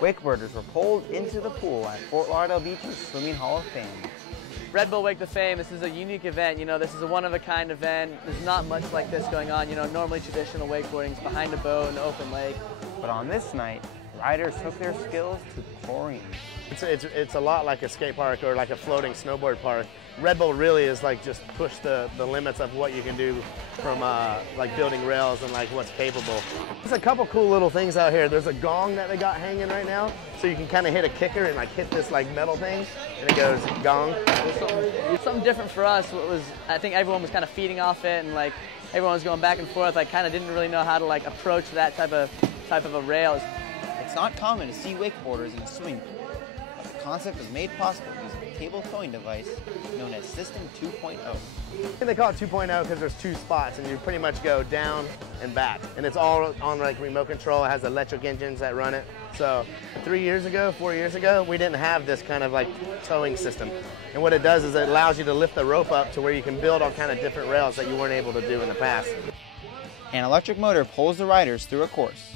Wakeboarders were pulled into the pool at Fort Lauderdale Beach's Swimming Hall of Fame. Red Bull Wake of Fame, this is a unique event. You know, this is a one-of-a-kind event. There's not much like this going on. You know, normally traditional wakeboarding is behind a boat in an open lake. But on this night, riders took their skills to chlorine. It's a lot like a skate park or like a floating snowboard park. Red Bull really is like just push the limits of what you can do from like building rails and like what's capable. There's a couple cool little things out here. There's a gong that they got hanging right now, so you can kind of hit a kicker and like hit this like metal thing, and it goes gong. Something different for us was I think everyone was kind of feeding off it, and like everyone was going back and forth. I kind of didn't really know how to like approach that type of a rail. It's not common to see wakeboarders in a swimming pool, but the concept was made possible using a cable towing device known as System 2.0. And they call it 2.0 because there's two spots, and you pretty much go down and back. And it's all on like remote control. It has electric engines that run it. So 4 years ago, we didn't have this kind of like towing system. And what it does is it allows you to lift the rope up to where you can build all kind of different rails that you weren't able to do in the past. An electric motor pulls the riders through a course.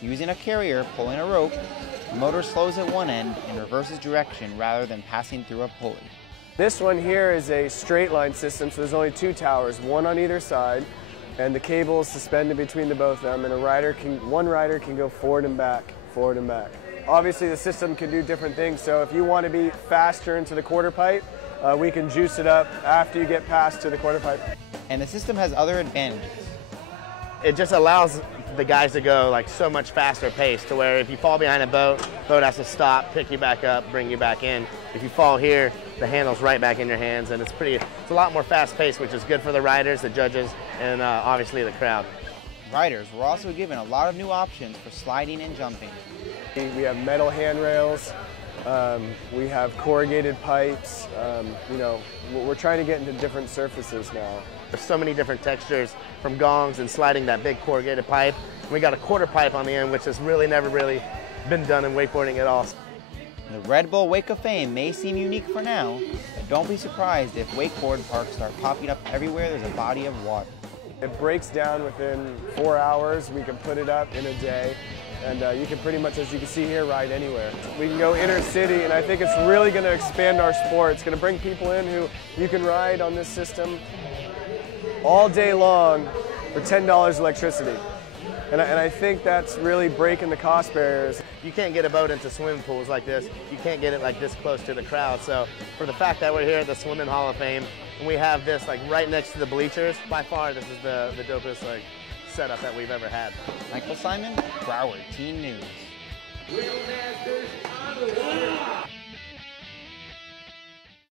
Using a carrier pulling a rope, the motor slows at one end and reverses direction rather than passing through a pulley. This one here is a straight line system, so there's only two towers, one on either side, and the cable is suspended between the both of them, and one rider can go forward and back, forward and back. Obviously the system can do different things, so if you want to be faster into the quarter pipe, we can juice it up after you get past to the quarter pipe. And the system has other advantages. It just allows the guys to go like so much faster pace to where if you fall behind a boat has to stop, pick you back up, bring you back in. If you fall here, the handle's right back in your hands, and it's a lot more fast paced, which is good for the riders, the judges, and obviously the crowd. Riders were also given a lot of new options for sliding and jumping. We have metal handrails, we have corrugated pipes, you know, we're trying to get into different surfaces now. There's so many different textures, from gongs and sliding that big corrugated pipe. We got a quarter pipe on the end, which has never really been done in wakeboarding at all. The Red Bull Wake of Fame may seem unique for now, but don't be surprised if wakeboard parks start popping up everywhere there's a body of water. It breaks down within 4 hours. We can put it up in a day, and you can pretty much, as you can see here, ride anywhere. We can go inner city, and I think it's really going to expand our sport. It's going to bring people in who you can ride on this system all day long for $10 electricity. And I think that's really breaking the cost barriers. You can't get a boat into swimming pools like this. You can't get it like this close to the crowd. So for the fact that we're here at the Swimming Hall of Fame and we have this like right next to the bleachers, by far this is the dopest like setup that we've ever had. Michael Simon, Broward Teen News.